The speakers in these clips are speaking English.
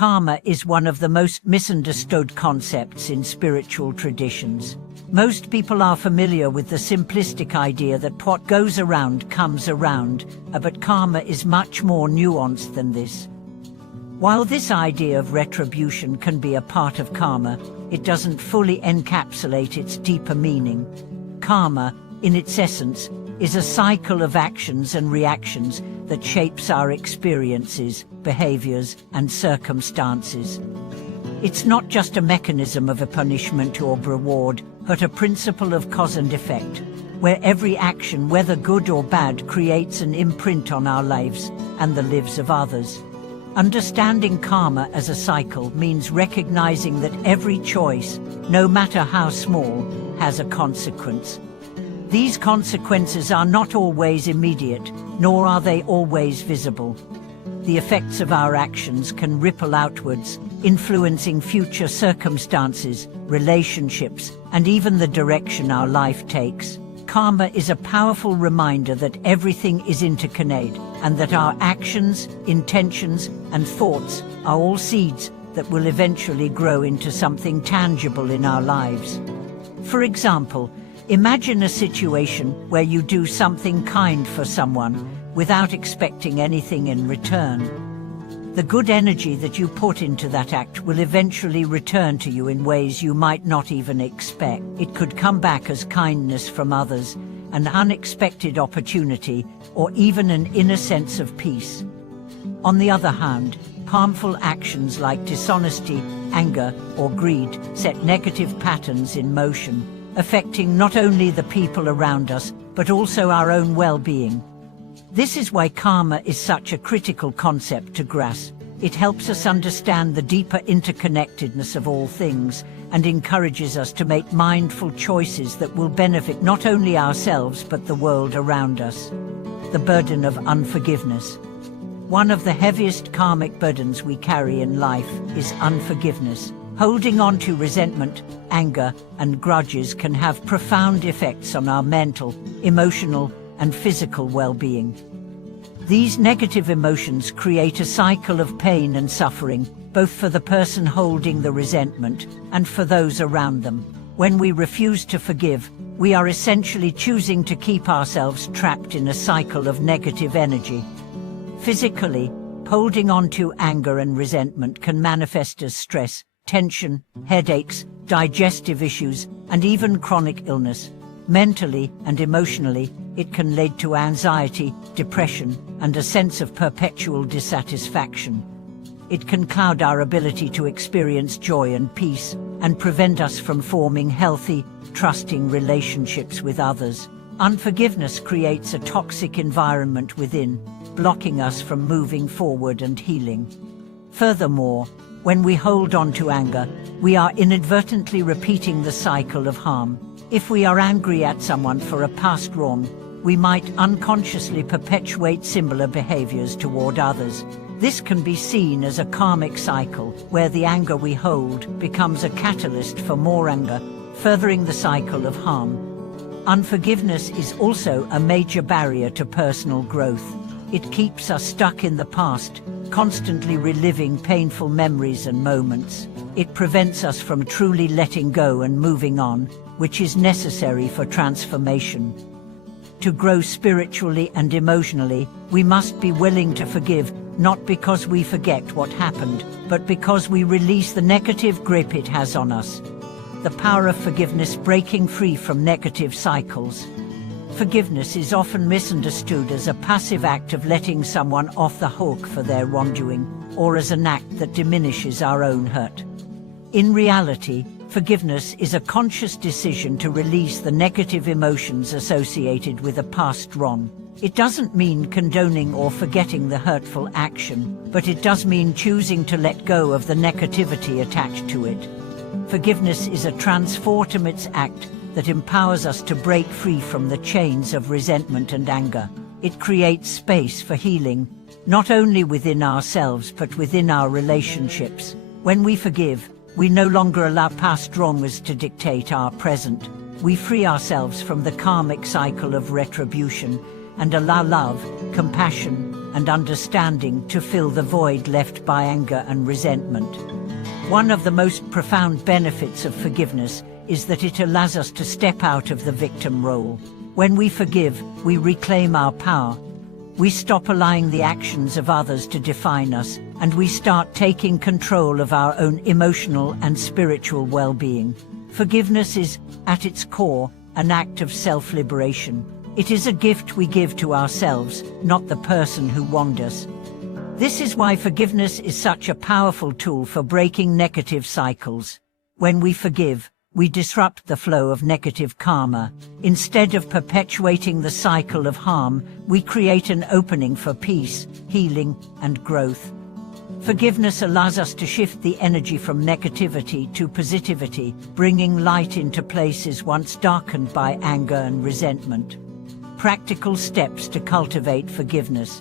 karma is one of the most misunderstood concepts in spiritual traditions. Most people are familiar with the simplistic idea that what goes around comes around, but karma is much more nuanced than this. While this idea of retribution can be a part of karma, it doesn't fully encapsulate its deeper meaning. Karma, in its essence, is a cycle of actions and reactions that shapes our experiences, behaviors, and circumstances. It's not just a mechanism of a punishment or reward, but a principle of cause and effect, where every action, whether good or bad, creates an imprint on our lives and the lives of others. Understanding karma as a cycle means recognizing that every choice, no matter how small, has a consequence. These consequences are not always immediate, nor are they always visible. The effects of our actions can ripple outwards, influencing future circumstances, relationships, and even the direction our life takes. Karma is a powerful reminder that everything is interconnected, and that our actions, intentions, and thoughts are all seeds that will eventually grow into something tangible in our lives. For example, imagine a situation where you do something kind for someone without expecting anything in return. The good energy that you put into that act will eventually return to you in ways you might not even expect. It could come back as kindness from others, an unexpected opportunity, or even an inner sense of peace. On the other hand, harmful actions like dishonesty, anger, or greed set negative patterns in motion, affecting not only the people around us, but also our own well-being. This is why karma is such a critical concept to grasp. It helps us understand the deeper interconnectedness of all things and encourages us to make mindful choices that will benefit not only ourselves but the world around us. The burden of unforgiveness. One of the heaviest karmic burdens we carry in life is unforgiveness. Holding on to resentment, anger, and grudges can have profound effects on our mental, emotional, and physical well-being. These negative emotions create a cycle of pain and suffering, both for the person holding the resentment and for those around them. When we refuse to forgive, we are essentially choosing to keep ourselves trapped in a cycle of negative energy. Physically, holding on to anger and resentment can manifest as stress, tension, headaches, digestive issues, and even chronic illness. Mentally and emotionally, it can lead to anxiety, depression, and a sense of perpetual dissatisfaction. It can cloud our ability to experience joy and peace, and prevent us from forming healthy, trusting relationships with others. Unforgiveness creates a toxic environment within, blocking us from moving forward and healing. Furthermore, when we hold on to anger, we are inadvertently repeating the cycle of harm. If we are angry at someone for a past wrong, we might unconsciously perpetuate similar behaviors toward others. This can be seen as a karmic cycle, where the anger we hold becomes a catalyst for more anger, furthering the cycle of harm. Unforgiveness is also a major barrier to personal growth. It keeps us stuck in the past, constantly reliving painful memories and moments. It prevents us from truly letting go and moving on, which is necessary for transformation. To grow spiritually and emotionally, we must be willing to forgive, not because we forget what happened, but because we release the negative grip it has on us. The power of forgiveness, breaking free from negative cycles. Forgiveness is often misunderstood as a passive act of letting someone off the hook for their wrongdoing, or as an act that diminishes our own hurt. In reality, forgiveness is a conscious decision to release the negative emotions associated with a past wrong. It doesn't mean condoning or forgetting the hurtful action, but it does mean choosing to let go of the negativity attached to it. Forgiveness is a transformative act that empowers us to break free from the chains of resentment and anger. It creates space for healing, not only within ourselves but within our relationships. When we forgive, we no longer allow past wrongs to dictate our present. We free ourselves from the karmic cycle of retribution and allow love, compassion, and understanding to fill the void left by anger and resentment. One of the most profound benefits of forgiveness is that it allows us to step out of the victim role. When we forgive, we reclaim our power. We stop allowing the actions of others to define us, and we start taking control of our own emotional and spiritual well-being. Forgiveness is, at its core, an act of self-liberation. It is a gift we give to ourselves, not the person who wronged us. This is why forgiveness is such a powerful tool for breaking negative cycles. When we forgive, we disrupt the flow of negative karma. Instead of perpetuating the cycle of harm, we create an opening for peace, healing, and growth. Forgiveness allows us to shift the energy from negativity to positivity, bringing light into places once darkened by anger and resentment. Practical steps to cultivate forgiveness.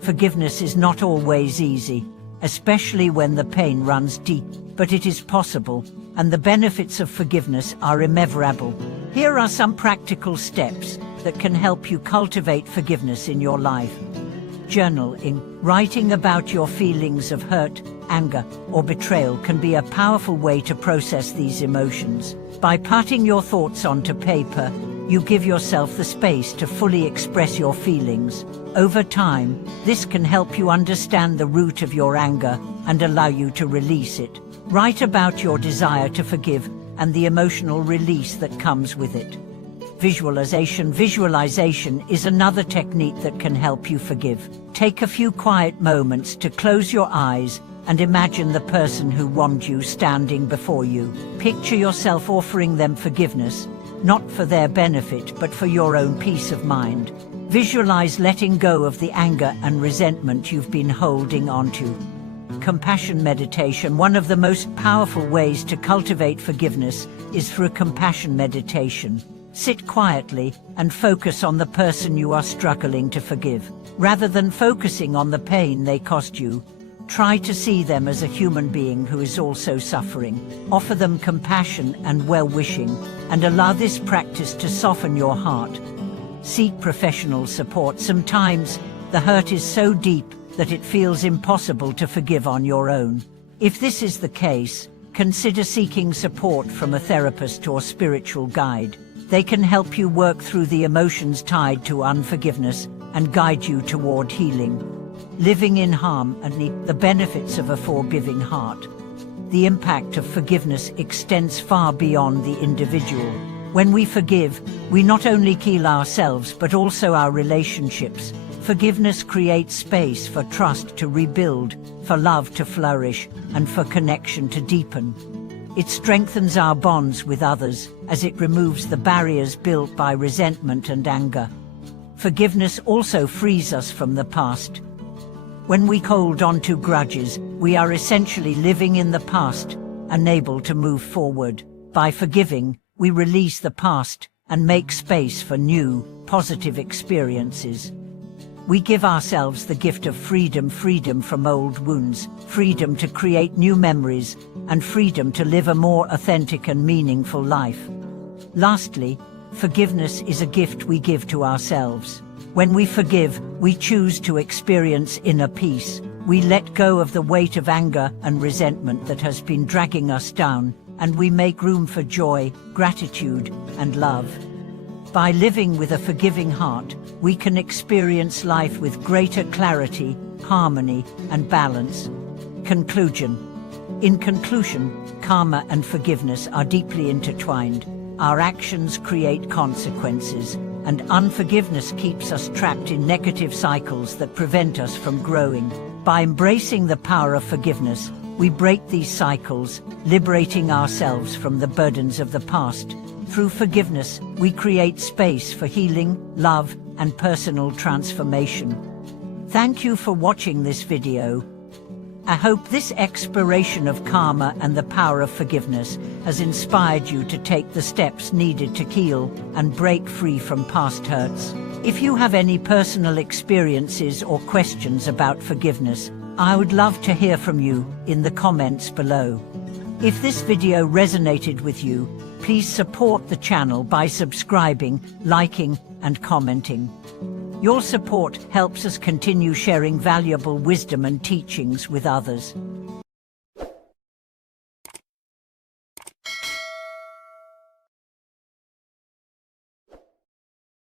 Forgiveness is not always easy, especially when the pain runs deep, but it is possible, and the benefits of forgiveness are immeasurable. Here are some practical steps that can help you cultivate forgiveness in your life. Journaling. Writing about your feelings of hurt, anger, or betrayal can be a powerful way to process these emotions. By putting your thoughts onto paper, you give yourself the space to fully express your feelings. Over time, this can help you understand the root of your anger and allow you to release it. Write about your desire to forgive and the emotional release that comes with it. Visualization. Visualization is another technique that can help you forgive. Take a few quiet moments to close your eyes and imagine the person who wronged you standing before you. Picture yourself offering them forgiveness, not for their benefit but for your own peace of mind. Visualize letting go of the anger and resentment you've been holding onto. Compassion meditation. One of the most powerful ways to cultivate forgiveness is through compassion meditation. Sit quietly and focus on the person you are struggling to forgive. Rather than focusing on the pain they caused you, try to see them as a human being who is also suffering. Offer them compassion and well-wishing, and allow this practice to soften your heart. Seek professional support. Sometimes the hurt is so deep that it feels impossible to forgive on your own. If this is the case, consider seeking support from a therapist or spiritual guide. They can help you work through the emotions tied to unforgiveness and guide you toward healing. Living in harmony. The benefits of a forgiving heart. The impact of forgiveness extends far beyond the individual. When we forgive, we not only heal ourselves but also our relationships. Forgiveness creates space for trust to rebuild, for love to flourish, and for connection to deepen. It strengthens our bonds with others, as it removes the barriers built by resentment and anger. Forgiveness also frees us from the past. When we hold on to grudges, we are essentially living in the past, unable to move forward. By forgiving, we release the past and make space for new, positive experiences. We give ourselves the gift of freedom from old wounds, freedom to create new memories, and freedom to live a more authentic and meaningful life. Lastly, forgiveness is a gift we give to ourselves. When we forgive, we choose to experience inner peace. We let go of the weight of anger and resentment that has been dragging us down, and we make room for joy, gratitude, and love. By living with a forgiving heart, we can experience life with greater clarity, harmony, and balance. Conclusion. In conclusion, karma and forgiveness are deeply intertwined. Our actions create consequences, and unforgiveness keeps us trapped in negative cycles that prevent us from growing. By embracing the power of forgiveness, we break these cycles, liberating ourselves from the burdens of the past. Through forgiveness, we create space for healing, love, and personal transformation. Thank you for watching this video. I hope this exploration of karma and the power of forgiveness has inspired you to take the steps needed to heal and break free from past hurts. If you have any personal experiences or questions about forgiveness, I would love to hear from you in the comments below. If this video resonated with you, please support the channel by subscribing, liking, and commenting. Your support helps us continue sharing valuable wisdom and teachings with others.